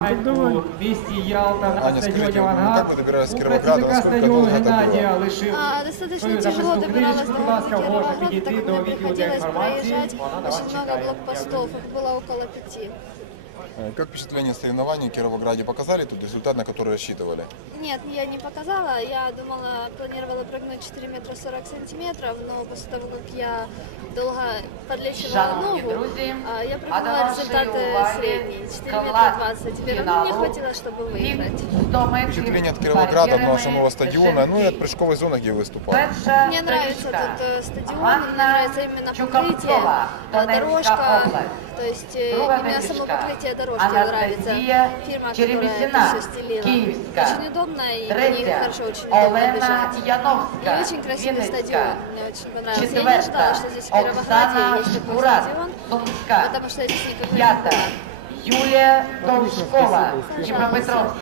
У місті Ялта на стадіоні «Авангард» працівника стадіону Геннадія лишив А, достаточно тяжело добиралась до Кировограда, так как мне приходилось проезжать очень много блокпостов, их было около пяти. Э, Как впечатление соревнований в Кировограде показали тут результат, на который рассчитывали? Нет, я не показала, я думала, планировала прыгнуть 4 метра 40 сантиметров, но после того, как я долго подлечивала Шановні ногу, друзі, а, я а до прыгнула вашої результаты уваги средние, 4 метра склад 20. Верно, фіналу мне хватило, чтобы від выиграть. 100 метрів Впечатление от Кировограда, от бар'єрами самого стадиона, ну и от жінки. прыжковой зоны, где вы выступали. Перша Мне нравится стрічка. тут э, стадион, Ганна мне нравится именно покрытие, Чукавцова, э, Донецька дорожка, область. то есть э, Друга именно само медичка. покрытие дорожки нравится. Анастасія Фирма, которая Черемісіна, это все стелила. Київська. Очень удобно и на них Третя хорошо очень удобно Олена бежать. Яновська, И очень красивый Вінницька. стадион, мне очень понравился. Я не ожидала, Четверта что здесь в Кировограде Оксана есть такой Шкурат, стадион, Сумська. потому что я здесь никогда не П'ята была. Юлія Довжкова, Дніпропетровська.